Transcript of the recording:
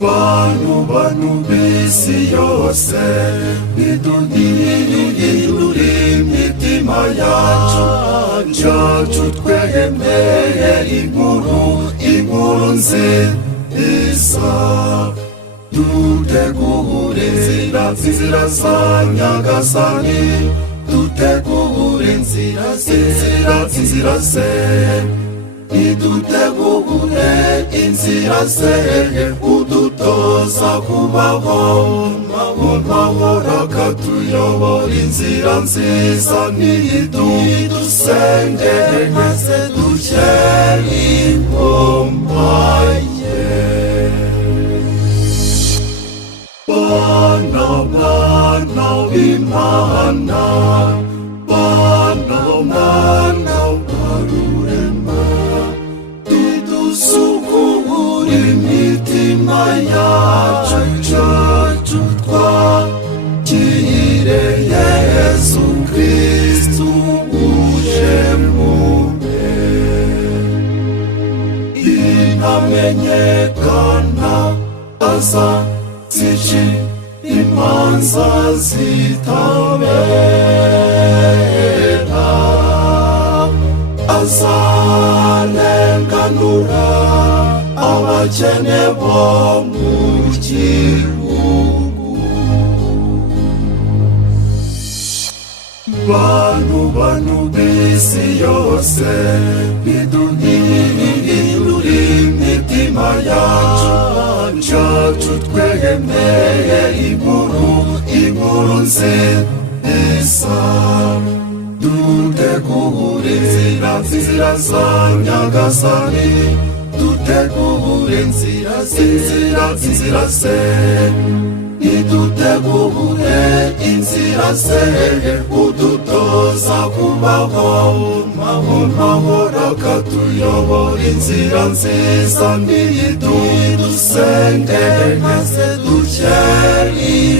bantu b'isi yose niduhindure imitima yacu twemeye inkuru nziza dutegure inzira za Nyagasani dutegure inzira ze nidutegure inzira ze udutoza kubaho mahoro akatuyobora inzira nziza nidusenge maze dushyire ingoma ye. Bana b'Imana, bana barurema, dusukure imitima yacu twakire Yesu Kristu uje mube intamenyekana aza zici imanza zitabera azarenganura abakene bo mu gihugu. Bantu b'isi yose niduhindure imitima yacu twemeye inkuru nziza dutegure inzira za Nyagasani dutegure inzira ze nidutegure inzira ze udutoza kubaho mahoro akatuyobora inzira nziza nidusenge maze dushyire